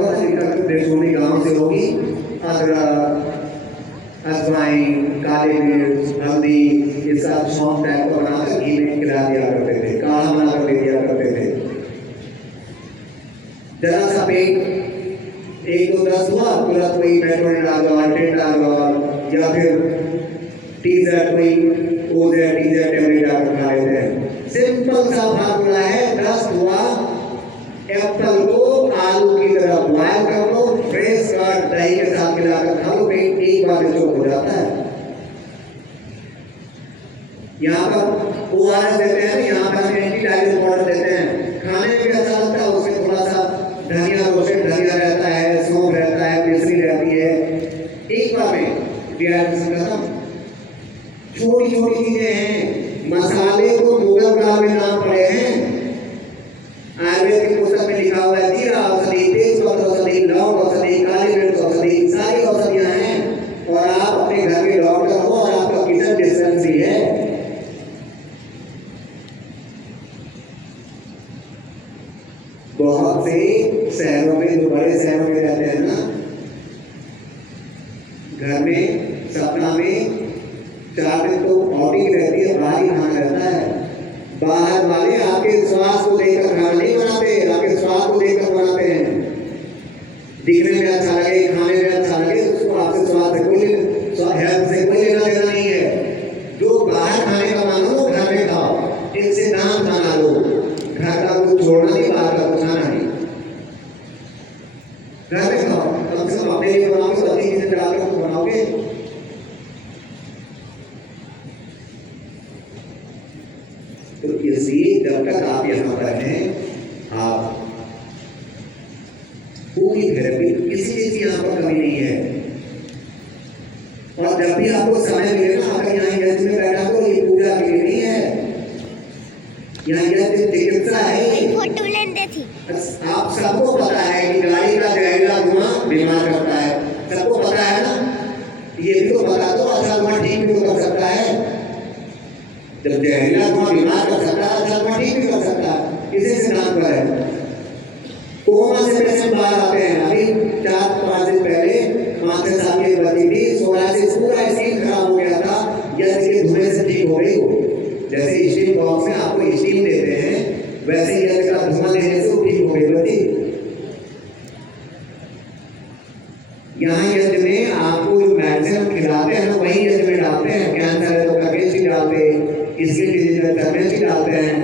होगा ना, इकट्ठे देशों गाँव से होगी, अदरक, अजवाइन, काले मिर्च, हल्दी, इसका सौंफ टाइप का बनाकर घी में खिला दिया करते थे, काढ़ा बनाकर दे दिया करते थे। जरा सा पेट 1-2-10 हुआ, तुरंत कोई मेट्रोनिडाजोल, टेंडाजोल या फिर टीजर, कोई ओजेड, टीजर टेबलेट आकर खा लेते हैं। सिंपल सा फार्मूला है, 10 हुआ, एप्पल को आलू की तरह बॉयल कर लो, फ्रेश कट दही के साथ मिलाकर खा लो, पेट एक बार में चौक हो जाता है। यहाँ पर ओआरएस देते हैं, यहाँ पर एंटी डायरिया पाउडर देते हैं, खाने में भी अच्छा लगता है, उसमें थोड़ा सा धनिया, रोस्टेड धनिया रहता है, सौंफ रहता है, मिश्री रहती है, एक बार में डिहाइड्रेशन खत्म। छोटी छोटी चीजें हैं, मसाले को मुगल काल में नाम पड़े हैं, आयुर्वेद की पुस्तक में लिखा हुआ है, जीरा औषधि, तेजपत्र औषधि, लौंग औषधि, काली मिर्च औषधि, सारी औषधियां हैं। और आप अपने घर के डॉक्टर हो और आपका किचन डिस्पेंसरी है। बहुत से शहरों में, जो बड़े शहरों में रहते हैं ना, घर में सपना में 4 दिन तो आउटिंग रहती है, बाहर ही खाना रहता है। बाहर वाले आपके स्वास्थ्य को देखकर खाना नहीं बनाते, आपके स्वास्थ्य को देखकर बनाते हैं। दिखने में अच्छा लगे, खाने में अच्छा लगे, उसको आपसे स्वास्थ्य कोई, हेल्थ से कोई लेना देना नहीं है। जो बाहर खाने का मानो, वो घर में खाओ, इनसे नाम बना लो। घर का कुछ छोड़ना नहीं, बाहर का कुछ खाना नहीं, घर में खाओ। कम से कम अपने लिए बनाओगे, तो अच्छी चीजें डालकर बनाओगे। तो इसलिए जब तक आप यहाँ पर हैं, आप पूरी थेरेपी, किसी चीज की यहाँ पर कमी नहीं है। और जब भी आपको समय मिले ना, अगर यहाँ यज्ञ में बैठा हो, ये पूजा के लिए नहीं है, यहाँ यज्ञ चिकित्सा है। फोटो लेने थी। आप सबको पता है कि गाड़ी का जहरीला धुआं बीमार करता है, सबको पता है ना, ये भी तो बता दो। अच्छा धुआं ठीक भी तो कर सकता है, जब जहरीला धुआं बीमार कर सकता है, अच्छा धुआं ठीक भी कर सकता है। इसी सिद्धांत पर है। कोमा से पेशेंट बाहर आते हैं, अभी 4-5 दिन पहले 5-6 साल की बच्ची थी, सोरायसिस, पूरा स्किन खराब हो गया था, यज्ञ के धुएं से ठीक हो गई वो। जैसे स्टील बॉक्स में आपको स्टील देते हैं, वैसे यज्ञ का धुआं देने से वो ठीक हो गई बच्ची। यहाँ यज्ञ में आपको जो मेडिसिन हम खिलाते हैं ना, वही यज्ञ में डालते हैं। कैंसर है तो कपेची डालते हैं, स्किन डिजीज है तो कपेची डालते हैं,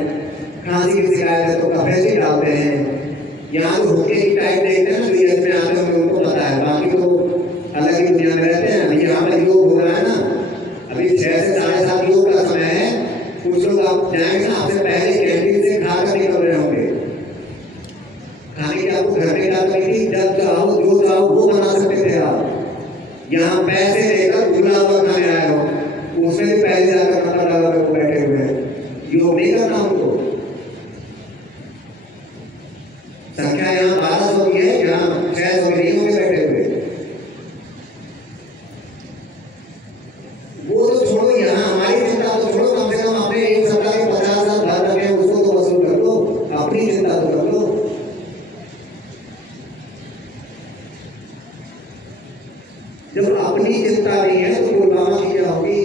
खांसी की शिकायत है तो कपेची डालते हैं। यहाँ तो हुक्के की टाइप देखते हैं ना, जो यज्ञ में आते हैं उनको पता है, बाकी तो अलग ही दुनिया में रहते हैं। अभी यहाँ पर योग हो रहा है ना, अभी 6 से 7:30 योग का समय है। कुछ लोग आप जाएंगे ना, आपसे पहले कैंटीन से खाकर निकल रहे होंगे। खाने की आपको घर में डाल रही, जब चाहो जो चाहो वो बना सकते थे आप। यहाँ पैसे लेकर खुला हुआ खाने आए हो, उसमें भी पहले जाकर खाना डाल कर बैठे हुए हैं। योग नहीं करना उनको। संख्या यहाँ 1200 की है, यहाँ 600 की नहीं होंगे बैठे हुए। वो तो छोड़ो, यहाँ हमारी चिंता तो छोड़ो, कम से कम अपने एक सप्ताह के 50,000 घर रखे, उसको तो वसूल कर लो, अपनी चिंता तो कर लो। जब अपनी चिंता नहीं है तो गुलामा की क्या होगी?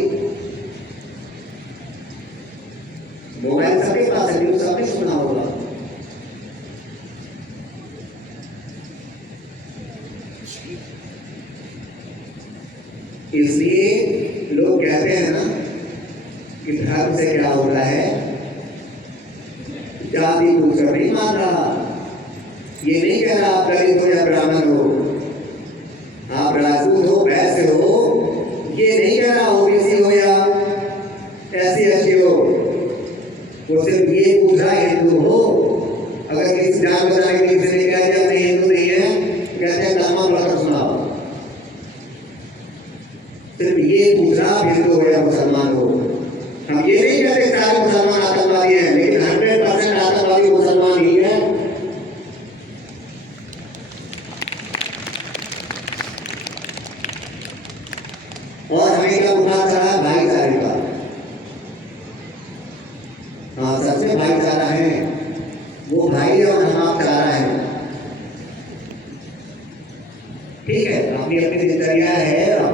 मोबाइल सबके पास है, न्यूज सबने सुना होगा। इसलिए लोग कहते हैं ना कि धर्म से क्या होता है, जाति पूछकर नहीं मान रहा। ये नहीं कह रहा आप दलित हो या ब्राह्मण हो, आप राजपूत हो, वैश्य हो, ये नहीं कह रहा ओबीसी हो या SC/ST हो। वो सिर्फ ये पूछ रहा हिंदू हो। अगर किसी जान बचाने के किसी ने कह दिया नहीं हिंदू नहीं है, कहते हैं कलमा पढ़कर सुनाओ। सिर्फ ये पूछ रहा हिंदू हो या मुसलमान हो। हम ये नहीं कहते सारे मुसलमान आतंकवादी हैं, लेकिन 100% आतंकवादी मुसलमान ही है। और हमें क्या बुखार चढ़ा है? भाईचारे का। हाँ, सबसे भाईचारा है, वो भाई और हम आप चारा है। ठीक है, अपनी अपनी दिनचर्या है, अपना